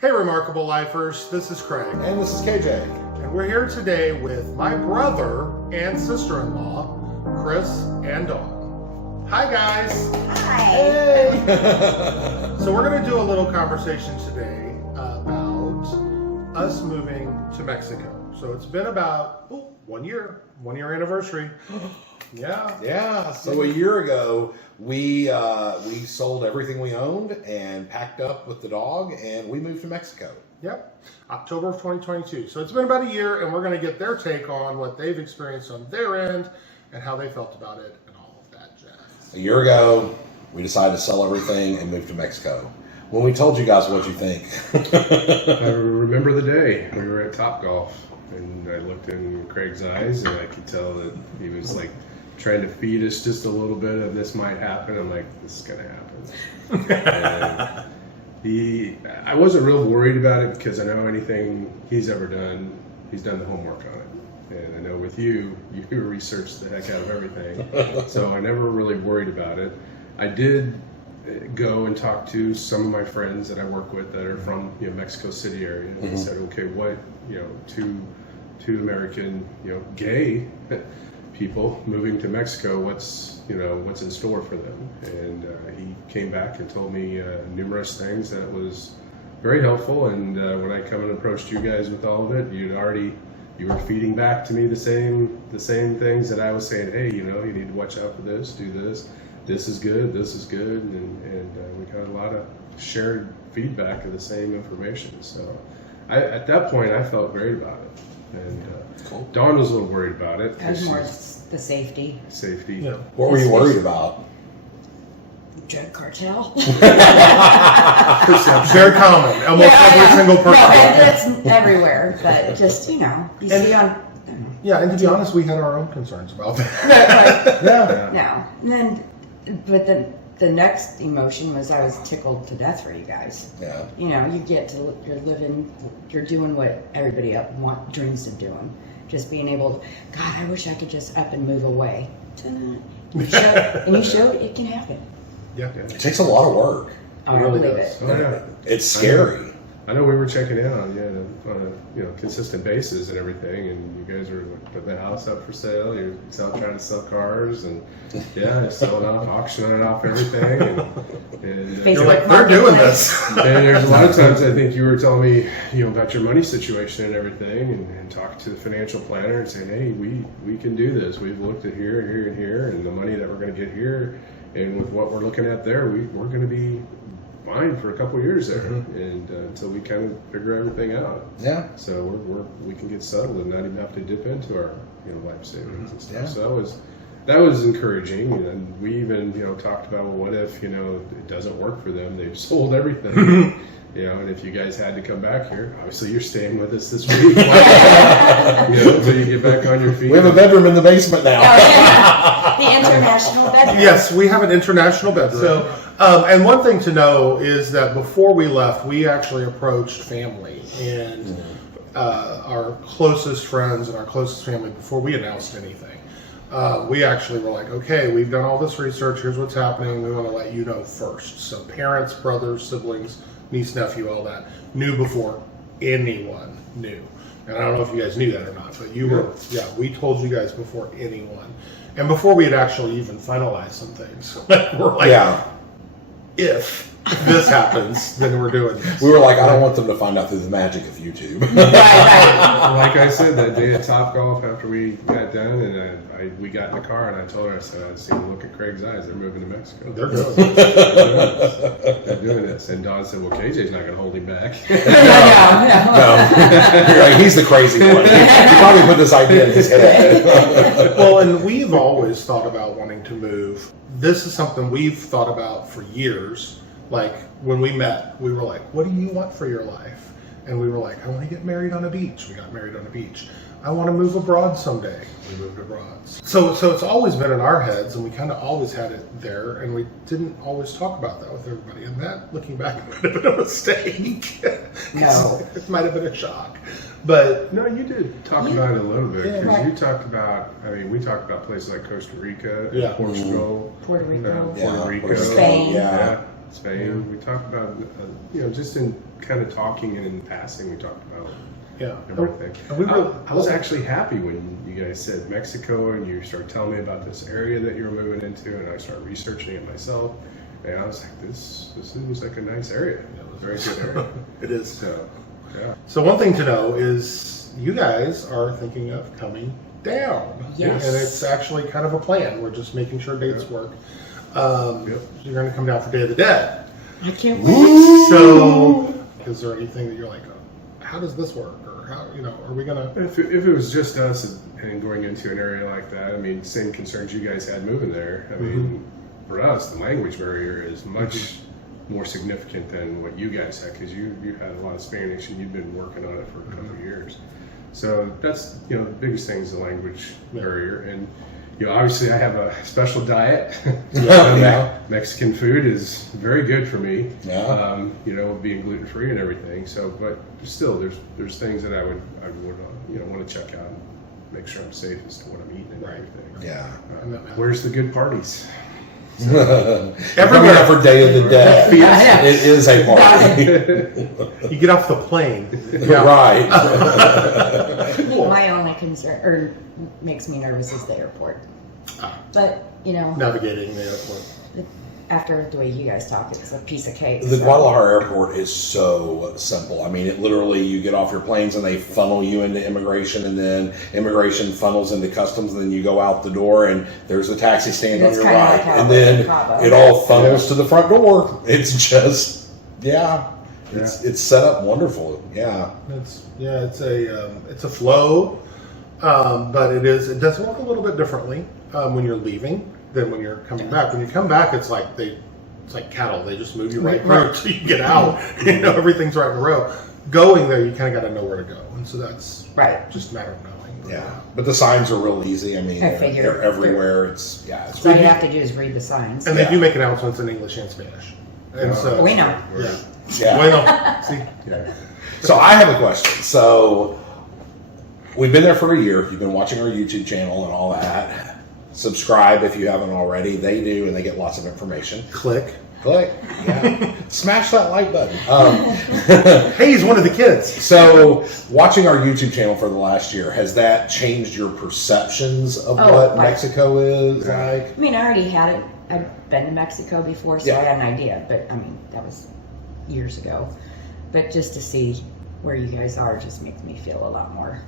Hey Remarkable Lifers, this is Craig. And this is KJ. And we're here today with my brother and sister-in-law, Chris and Dawn. Hi guys! Hi! Hey! So we're going to do a little conversation today about us moving to Mexico. So it's been about 1 year anniversary. Yeah, so a year ago, we sold everything we owned and packed up with the dog, and we moved to Mexico. Yep, October of 2022. So it's been about a year, and we're going to get their take on what they've experienced on their end and how they felt about it and all of that jazz. A year ago, we decided to sell everything and move to Mexico. When we told you guys, what'd you think? I remember the day we were at Topgolf, and I looked in Craig's eyes, and I could tell that he was like trying to feed us just a little bit of this might happen. I'm like, this is gonna happen. I wasn't real worried about it because I know anything he's ever done, he's done the homework on it. And I know with you researched the heck out of everything, so I never really worried about it. I did go and talk to some of my friends that I work with that are from Mexico City area, and said, okay, what two American gay people moving to Mexico, what's in store for them? And he came back and told me numerous things that was very helpful. And when I come and approached you guys with all of it, you were feeding back to me the same things that I was saying. Hey, you need to watch out for this, do this. This is good, and we got a lot of shared feedback of the same information. So at that point, I felt great about it. And Cool. Dawn was a little worried about it. I was more the safety. Safety. What were you worried about? Drug cartel. Very common. Almost every single person. It's everywhere, but just, you see on... Yeah, and to be honest, we had our own concerns about that. No. And then, but the next emotion was I was tickled to death for you guys. Yeah. You're doing what everybody dreams of doing. Just being able to, God, I wish I could just up and move away. And you showed it can happen. Yeah. It takes a lot of work. I believe it. Oh, yeah. It's scary. I know we were checking in on a consistent basis and everything, and you guys were putting the house up for sale. You're trying to sell cars, and you're selling off, auctioning off everything. And You're like, they're doing this. And there's a lot of times I think you were telling me, about your money situation and everything, and talking to the financial planner and saying, hey, we can do this. We've looked at here, here, and here, and the money that we're going to get here, and with what we're looking at there, we're going to be fine for a couple of years there, and until we kind of figure everything out. Yeah. So we can get settled and not even have to dip into our life savings and stuff. Yeah. So that was encouraging. And we even talked about, well, what if it doesn't work for them? They've sold everything. And if you guys had to come back here, obviously you're staying with us this week. Until you get back on your feet. We have a bedroom in the basement now. The international bedroom. Yes, we have an international bedroom. So, and one thing to know is that before we left, we actually approached family and our closest friends and our closest family before we announced anything. We actually were like, okay, we've done all this research. Here's what's happening. We want to let you know first. So parents, brothers, siblings, niece, nephew, all that knew before anyone knew. And I don't know if you guys knew that or not, but we told you guys before anyone. And before we had actually even finalized some things. We're like, if this happens, then we're doing this. We were like, I don't want them to find out through the magic of YouTube. Like I said, that day at Topgolf after we got done, and we got in the car, and I told her, I said, I'd see them look at Craig's eyes. They're moving to Mexico. They're doing this. They're doing this. And Dawn said, well, KJ's not going to hold him back. No. You're like, he's the crazy one. He probably put this idea in his head. Well, and we've always thought about wanting to move. This is something we've thought about for years. Like when we met, we were like, what do you want for your life? And we were like, I want to get married on a beach. We got married on a beach. I want to move abroad someday. We moved abroad. So it's always been in our heads, and we kind of always had it there, and we didn't always talk about that with everybody. And that, looking back, might have been a mistake. No. It might have been a shock. But no, you did talk about it a little bit, because right. you talked about, we talked about places like Costa Rica, Portugal, Puerto Rico, Puerto Rico, Spain. Spain. We talked about, just in kind of talking and in passing, we talked about Yeah. everything. And we were, I was actually happy when you guys said Mexico and you started telling me about this area that you were moving into, and I started researching it myself. And I was like, this seems like a nice area. Very good area. It is. So, yeah. So one thing to know is you guys are thinking of coming down. Yes. And it's actually kind of a plan. We're just making sure dates work. Yep. You're going to come down for Day of the Dead. I can't wait. So is there anything that you're like, oh, how does this work? Or how, are we going to... If it was just us and going into an area like that, I mean, same concerns you guys had moving there. I mean, for us, the language barrier is much more significant than what you guys had, because you had a lot of Spanish and you've been working on it for a couple of years. So that's, the biggest thing is the language barrier. And, obviously I have a special diet. Mexican food is very good for me. Yeah. Being gluten-free and everything. So, but still, there's things that I would want to check out and make sure I'm safe as to what I'm eating and everything. Yeah. Where's the good parties? Everywhere for Day of the Dead. It is a party. You get off the plane. Right. My only concern, or makes me nervous, is the airport. But, Navigating the airport. after the way you guys talk, it's a piece of cake. The so. Guadalajara airport is so simple. I mean, it literally, you get off your planes and they funnel you into immigration, and then immigration funnels into customs, and then you go out the door and there's a taxi stand on It's your kinda right. like how And then Cabo. it all funnels to the front door. It's just, it's set up wonderful. Yeah. It's a flow, but it does work a little bit differently when you're leaving than when you're coming back. When you come back, it's like cattle. They just move you right through until you get out. Everything's right in a row. Going there, you kind of got to know where to go, and so that's just a matter of knowing. Yeah, but the signs are real easy. I mean, they're everywhere. It's all you have to do is read the signs. And they do make announcements in English and Spanish. And so we know. Yeah. Bueno. See? Yeah. So I have a question. So we've been there for a year. You've been watching our YouTube channel and all that. Subscribe if you haven't already. They do, and they get lots of information. Click. Yeah. Smash that like button. Hey, he's one of the kids. So watching our YouTube channel for the last year, has that changed your perceptions of what Mexico is like? I mean, I already had it. I've been to Mexico before, so I had an idea. But I mean, that was years ago. But just to see where you guys are just makes me feel a lot more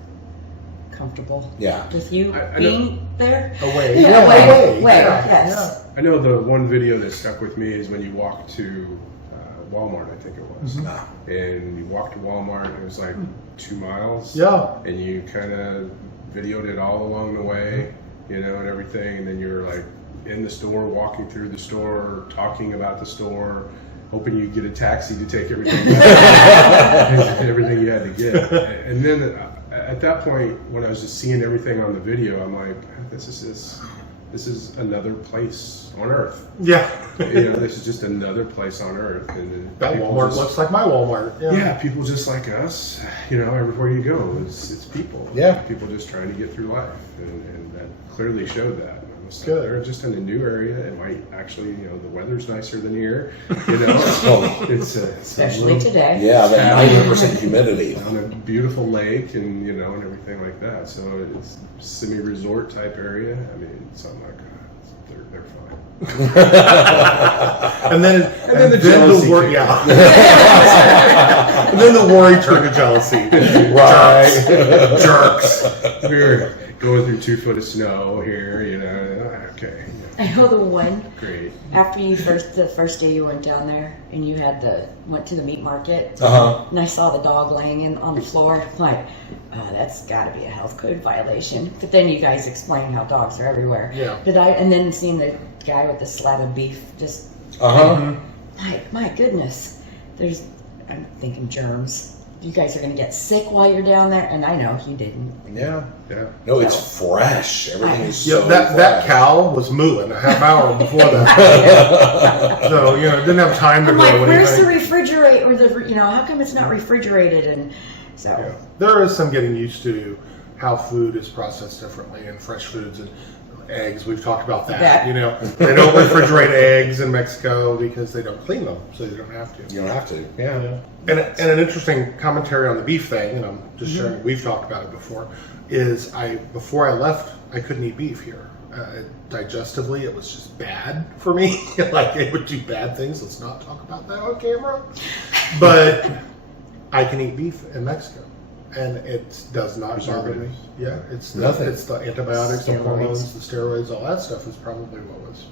comfortable. Yeah. With you being there. Away. Away. Yes. I know the one video that stuck with me is when you walk to Walmart, I think it was. And you walk to Walmart, and it was like 2 miles. Yeah. And you kind of videoed it all along the way, and everything. And then you're like in the store, walking through the store, talking about the store, hoping you get a taxi to take everything everything you had to get. And then at that point, when I was just seeing everything on the video, I'm like, this is another place on Earth. Yeah. This is just another place on Earth. And that Walmart looks like my Walmart. Yeah, people just like us. Everywhere you go, it's people. Yeah. People just trying to get through life, and that clearly showed that. Good. They're just in a new area. It might actually, the weather's nicer than here. It's especially today. Yeah, that 90% humidity on a beautiful lake, and and everything like that. So it's semi-resort type area. I mean, so I'm like, they're fine. and then the worry, and then the worry turned to jealousy. Right. Jerks. We're going through 2 foot of snow here, okay. I know the one. Great. After the first day you went down there and you went to the meat market, and I saw the dog laying on the floor. I'm like, oh, that's got to be a health code violation. But then you guys explained how dogs are everywhere. Yeah. And then seeing the guy with the slab of beef, just my goodness, I'm thinking germs. You guys are going to get sick while you're down there, and I know you didn't. Yeah. No, it's fresh. Everything is so that cow was mooing a half hour before that. So, didn't have time to I'm grow like, anything. where's the refrigerator? Or how come it's not refrigerated? And so there is some getting used to how food is processed differently and fresh foods. And eggs. We've talked about that. You know, they don't refrigerate eggs in Mexico because they don't clean them, so you don't have to. You don't have to. Yeah. And an interesting commentary on the beef thing, and I'm just sharing. We've talked about it before. Is before I left, I couldn't eat beef here. Digestively, it was just bad for me. Like it would do bad things. Let's not talk about that on camera. But I can eat beef in Mexico, and it does not bother me. Yeah, it's Nothing. It's the antibiotics, the Steroids. hormones, the steroids, all that stuff is probably what was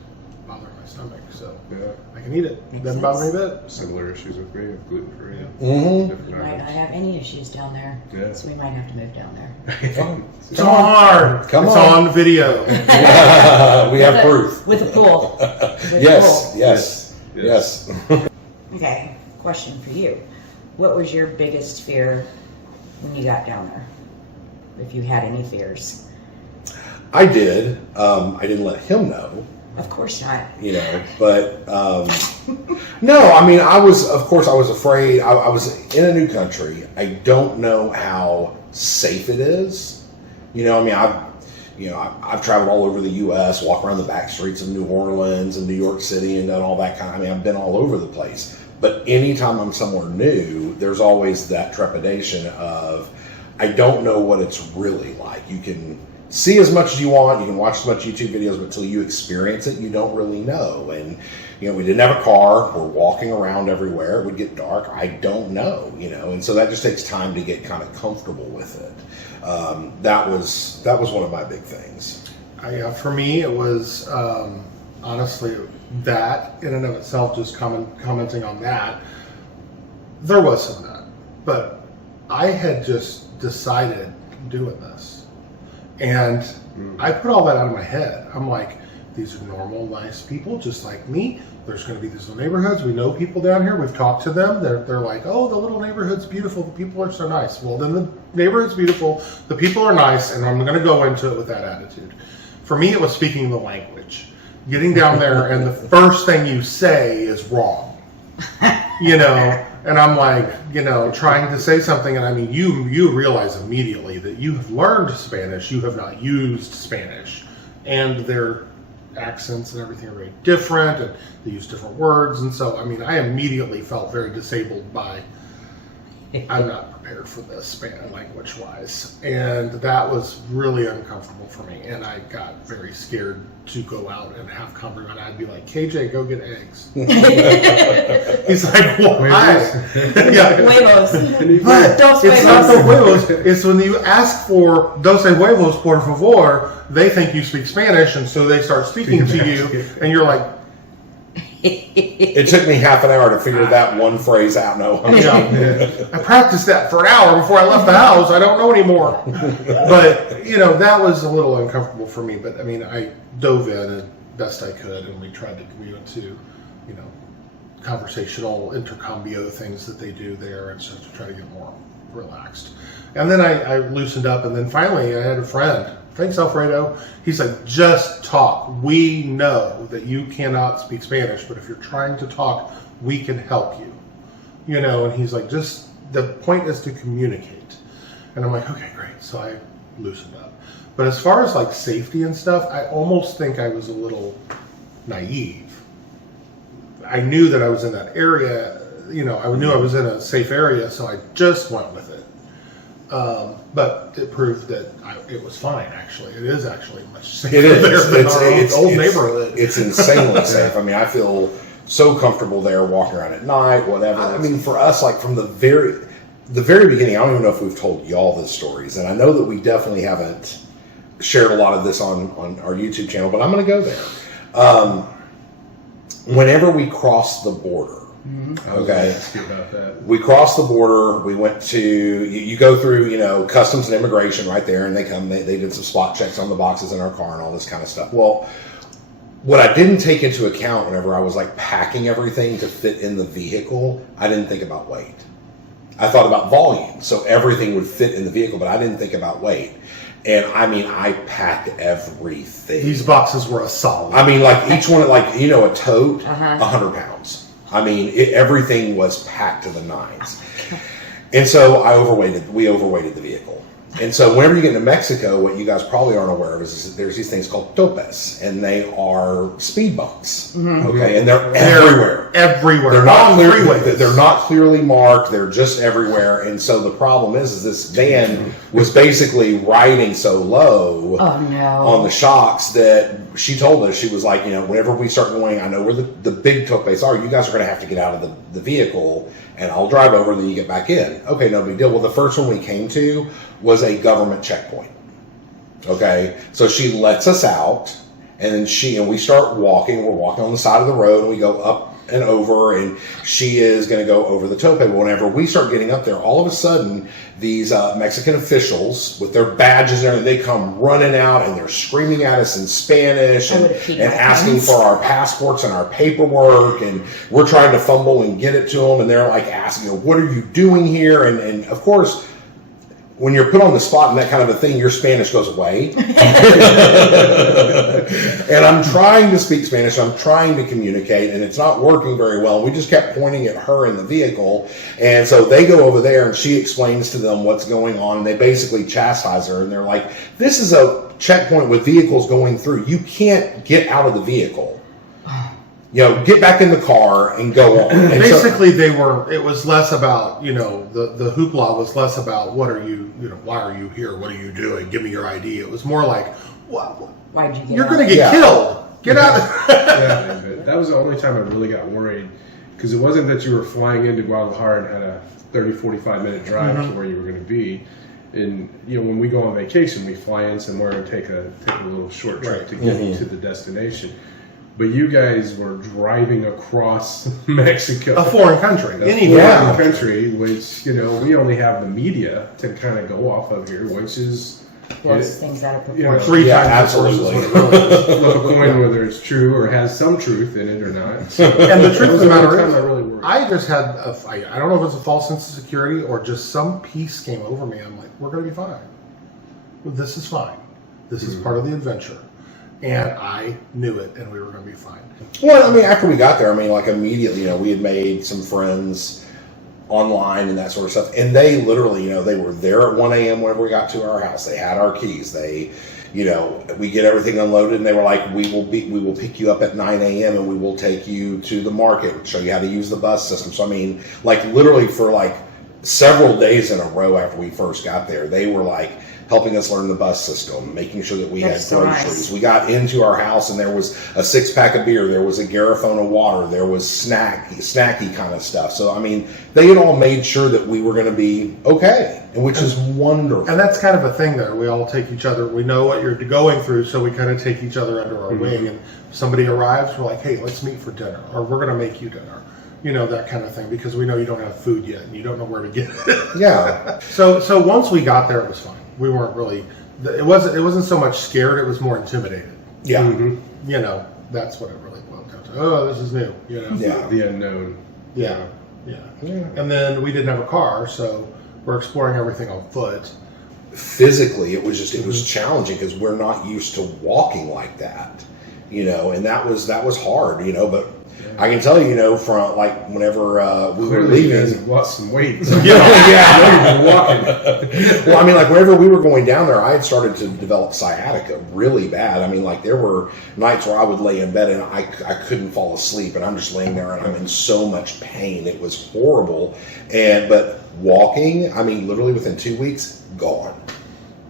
bothering my stomach. So Yeah. I can eat it. Makes Doesn't sense. bother me a bit. Similar issues with me, with gluten free. Mm-hmm. You might not have any issues down there, Yeah. so we might have to move down there. It's on. Come It's on. on video. We have proof. With a pool. With a Yes, pool. yes, yes. Okay, question for you. What was your biggest fear when you got down there? If you had any fears? I did. I didn't let him know. Of course not. You know, but no, I mean, I was afraid. I was in a new country. I don't know how safe it is. You know, I mean, I've traveled all over the U.S., walked around the back streets of New Orleans and New York City, and done all that kind. I mean, I've been all over the place. But anytime I'm somewhere new, there's always that trepidation of I don't know what it's really like. You can see as much as you want, you can watch as much YouTube videos, but until you experience it, you don't really know. And, you know, we didn't have a car, we're walking around everywhere, it would get dark, I don't know, you know, and so that just takes time to get kind of comfortable with it. That was one of my big things. For me, it was honestly that in and of itself, just commenting on that, there was some of that, but I had just decided doing this. And I put all that out of my head. I'm like, these are normal, nice people, just like me. There's going to be these little neighborhoods. We know people down here. We've talked to them. They're like, oh, the little neighborhood's beautiful. The people are so nice. Well, then the neighborhood's beautiful. The people are nice, and I'm going to go into it with that attitude. For me, it was speaking the language. Getting down there, and the first thing you say is wrong. You know, and I'm like, you know, trying to say something, and I mean, you realize immediately that you have learned Spanish, you have not used Spanish, and their accents and everything are very different, and they use different words, and so, I mean, I immediately felt very disabled by, I'm not prepared for this, language-wise, and that was really uncomfortable for me, and I got very scared to go out and have conversation. I'd be like, KJ, go get eggs. He's like, why? Yeah. Huevos. But Dos it's not the huevos. huevos. It's when you ask for dos huevos, por favor, they think you speak Spanish, and so they start speaking to you, and you're like, It took me half an hour to figure that one phrase out. No, yeah. I practiced that for an hour before I left the house. I don't know anymore. But, you know, that was a little uncomfortable for me. But, I mean, I dove in as best I could, and we went to, you know, conversational intercambio things that they do there and stuff to try to get more relaxed. And then I loosened up, and then finally I had a friend. Thanks, Alfredo. He's like, just talk. We know that you cannot speak Spanish, but if you're trying to talk, we can help you. You know, and he's like, just, the point is to communicate. And I'm like, okay, great. So I loosened up. But as far as like safety and stuff, I almost think I was a little naive. I knew that I was in that area, you know, I knew I was in a safe area, so I just went with it. But it proved that it was fine, actually. It is actually much safer it is. there than our old neighborhood. It's insanely safe. I mean, I feel so comfortable there, walking around at night, whatever. I mean, for us, like from the very beginning, I don't even know if we've told y'all the stories, and I know that we definitely haven't shared a lot of this on our YouTube channel, but I'm going to go there. Whenever we crossed the border, okay, About that. we crossed the border. We went to you go through, you know, customs and immigration right there, and they did some spot checks on the boxes in our car and all this kind of stuff. Well, what I didn't take into account whenever I was like packing everything to fit in the vehicle, I didn't think about weight. I thought about volume, so everything would fit in the vehicle, but I didn't think about weight. And I mean, I packed everything. These boxes were a solid. I mean, like each one, like, you know, a tote, 100 pounds. I mean, everything was packed to the nines. And so we overweighted the vehicle. And so whenever you get into Mexico, what you guys probably aren't aware of is there's these things called topes, and they are speed bumps. Okay, and they're everywhere. Everywhere. They're not clearly, they're not clearly marked. They're just everywhere. And so the problem is this van was basically riding so low on the shocks that she told us, she was like, you know, whenever we start going, I know where the big topes are. You guys are going to have to get out of the vehicle, and I'll drive over, and then you get back in. Okay, no big deal. Well, the first one we came to was a government checkpoint. Okay, so she lets us out, and then we start walking. We're walking on the side of the road, and we go up and over, and she is going to go over the tope. But whenever we start getting up there, all of a sudden, these Mexican officials with their badges and everything, they come running out, and they're screaming at us in Spanish and asking for our passports and our paperwork, and we're trying to fumble and get it to them, and they're like asking, what are you doing here? And of course, when you're put on the spot and that kind of a thing, your Spanish goes away. And I'm trying to speak Spanish, I'm trying to communicate, and it's not working very well. We just kept pointing at her in the vehicle. And so they go over there, and she explains to them what's going on. And they basically chastise her, and they're like, this is a checkpoint with vehicles going through. You can't get out of the vehicle. You know, get back in the car and go on. And basically, it was less about, you know, the hoopla was less about what are you, you know, why are you here? What are you doing? Give me your ID. It was more like, why'd you get you're out? going to get killed. Get out. Yeah, that was the only time I really got worried, because it wasn't that you were flying into Guadalajara and had a 30, 45-minute drive to where you were going to be. And, you know, when we go on vacation, we fly in somewhere and take a little short trip to get to the destination. But you guys were driving across Mexico. A foreign country. Any foreign country, which, you know, we only have the media to kind of go off of here, which is... Plus things that are performed. You know, 3 times absolutely. Flip a coin whether it's true or has some truth in it or not. So, and the truth of the matter is, really I just had I don't know if it's a false sense of security or just some peace came over me. I'm like, we're going to be fine. This is fine. This is part of the adventure. And I knew it, and we were going to be fine. Well, I mean, after we got there, I mean, like immediately, you know, we had made some friends online and that sort of stuff. And they literally, you know, they were there at 1 a.m. whenever we got to our house. They had our keys. They, you know, we get everything unloaded, and they were like, we will pick you up at 9 a.m. and we will take you to the market, show you how to use the bus system. So, I mean, like literally for like several days in a row after we first got there, they were like, helping us learn the bus system, making sure that we had groceries. Nice. We got into our house, and there was a 6-pack of beer, there was a Garrafone of water, there was snacky kind of stuff. So, I mean, they had all made sure that we were going to be okay, which is wonderful. And that's kind of a thing there. We all take each other, we know what you're going through, so we kind of take each other under our wing. And if somebody arrives, we're like, hey, let's meet for dinner, or we're going to make you dinner. You know, that kind of thing, because we know you don't have food yet, and you don't know where to get it. Yeah. So once we got there, it was fine. We weren't really. It wasn't so much scared. It was more intimidated. Yeah. You know, that's what it really boiled down to. Oh, this is new. You know. Yeah. The unknown. Yeah. And then we didn't have a car, so we're exploring everything on foot. Physically, it was challenging because we're not used to walking like that. You know, and that was hard. You know, but. I can tell you, you know, from like whenever we were leaving, you guys have lost some weight. yeah, walking. Well, I mean, like whenever we were going down there, I had started to develop sciatica really bad. I mean, like there were nights where I would lay in bed and I couldn't fall asleep, and I'm just laying there and I'm in so much pain. It was horrible. But walking, I mean, literally within 2 weeks, gone.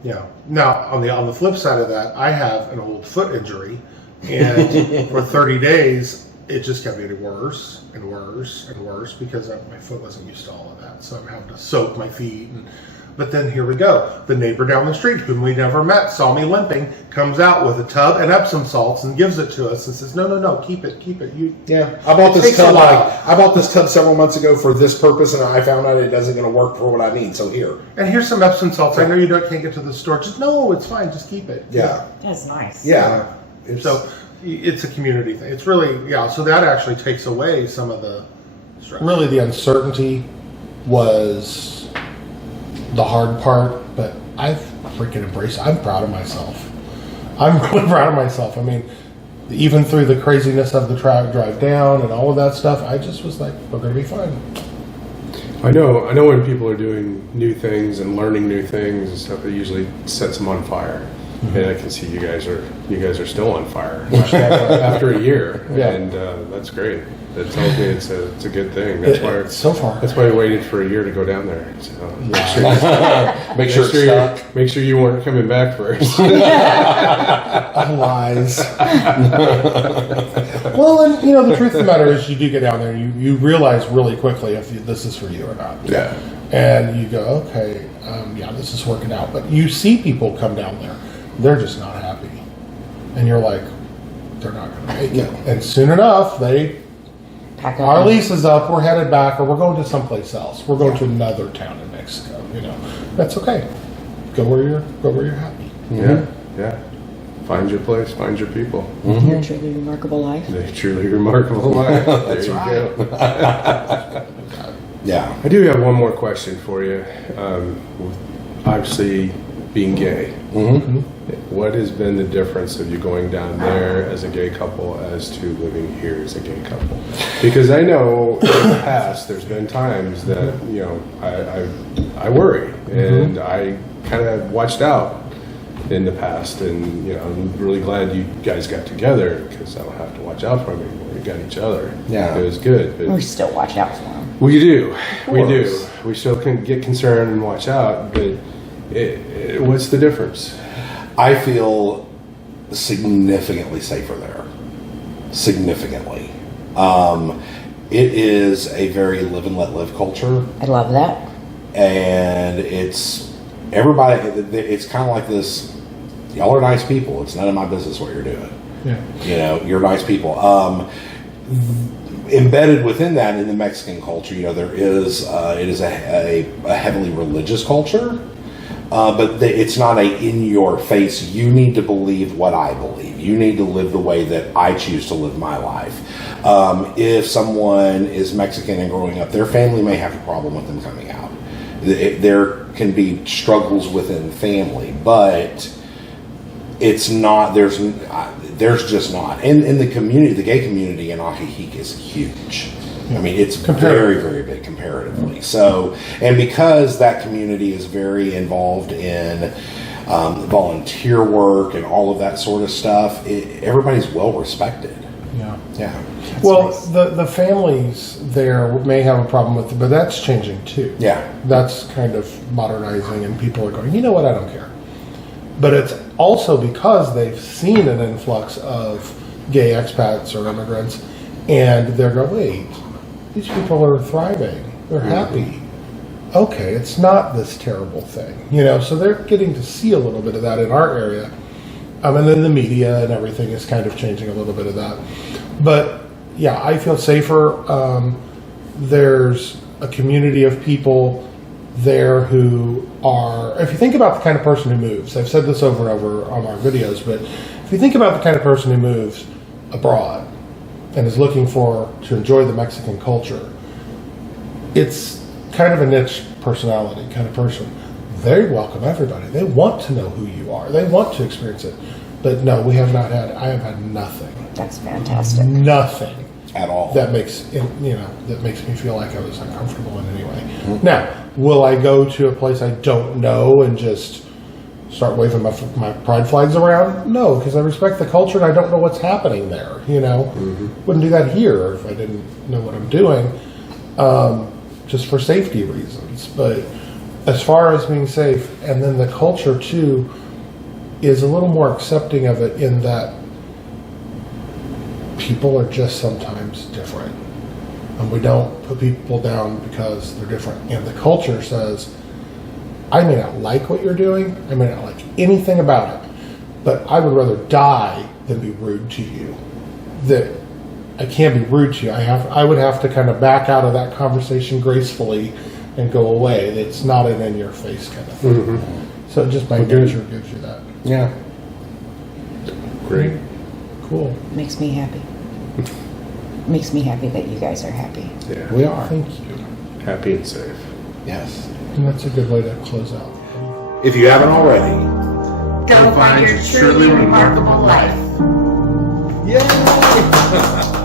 Yeah. Now on the flip side of that, I have an old foot injury, and for 30 days. It just kept getting worse and worse and worse because my foot wasn't used to all of that. So I'm having to soak my feet. But then here we go. The neighbor down the street, whom we never met, saw me limping, comes out with a tub and Epsom salts and gives it to us and says, no, keep it. I bought this tub. I bought this tub several months ago for this purpose, and I found out it doesn't going to work for what I need. So here. And here's some Epsom salts. I know you can't get to the store. Just no, it's fine. Just keep it. Yeah. That's nice. Yeah. So it's a community thing. It's really, so that actually takes away some of the stress. Really, the uncertainty was the hard part, but I've freaking embraced it. I'm proud of myself. I'm really proud of myself. I mean, even through the craziness of the drive down and all of that stuff, I just was like, we're going to be fine. I know when people are doing new things and learning new things and stuff, it usually sets them on fire. And I can see you guys are still on fire after a year, and that's great. That tells me it's a good thing. That's why so far. That's why I waited for a year to go down there. So Make sure it's stuck. Make sure you weren't coming back first. Lies. Well, and the truth of the matter is, you do get down there, you realize really quickly if this is for you or not. Yeah. And you go, okay, this is working out. But you see people come down there, they're just not happy, and you're like, they're not going to make it. And soon enough, our lease is up, we're headed back, or we're going to someplace else. We're going to another town in Mexico. That's okay. Go where you're happy. Yeah. Find your place, find your people. Your truly remarkable life. A truly remarkable life. That's there right. You go. Yeah. I do have one more question for you. Obviously, being gay. What has been the difference of you going down there as a gay couple as to living here as a gay couple? Because I know in the past there's been times that I worry, and I kind of watched out in the past, and I'm really glad you guys got together because I don't have to watch out for them anymore. We got each other. Yeah, it was good. But we still watch out for them. We do. We still can get concerned and watch out, but what's the difference? I feel significantly safer there. Significantly. It is a very live and let live culture. I love that. And it's everybody, it's kind of like this, y'all are nice people. It's none of my business what you're doing. Yeah. You're nice people. Embedded within that in the Mexican culture, it is a heavily religious culture. But it's not in your face, you need to believe what I believe. You need to live the way that I choose to live my life. If someone is Mexican and growing up, their family may have a problem with them coming out. There can be struggles within family, but it's not, there's just not. And the community, the gay community in Ajijic is huge. I mean, it's very, very big comparatively. So, and because that community is very involved in volunteer work and all of that sort of stuff, everybody's well respected. Yeah. Well, the families there may have a problem with it, but that's changing too. Yeah. That's kind of modernizing, and people are going, you know what, I don't care. But it's also because they've seen an influx of gay expats or immigrants, and they're going, wait, these people are thriving. They're happy. Okay, it's not this terrible thing. So they're getting to see a little bit of that in our area. And then the media and everything is kind of changing a little bit of that. But yeah, I feel safer. There's a community of people there who are, if you think about the kind of person who moves, I've said this over and over on our videos, but if you think about the kind of person who moves abroad and is looking to enjoy the Mexican culture, it's kind of a niche personality kind of person. They welcome everybody. They want to know who you are. They want to experience it. But no, I have had nothing. That's fantastic. Nothing at all that makes me feel like I was uncomfortable in any way. Now, will I go to a place I don't know and just start waving my pride flags around? No, because I respect the culture and I don't know what's happening there. Wouldn't do that here if I didn't know what I'm doing, just for safety reasons. But as far as being safe, and then the culture too is a little more accepting of it in that people are just sometimes different, and we don't put people down because they're different. And the culture says, I may not like what you're doing, I may not like anything about it, but I would rather die than be rude to you. That I can't be rude to you. I would have to kind of back out of that conversation gracefully and go away. It's not an in-your-face kind of thing. So just by nature gives you that. Yeah. Great. Cool. Makes me happy. Makes me happy that you guys are happy. Yeah. We are. Thank you. Happy and safe. Yes. And that's a good way to close out. If you haven't already, Go find your truly remarkable life. yay!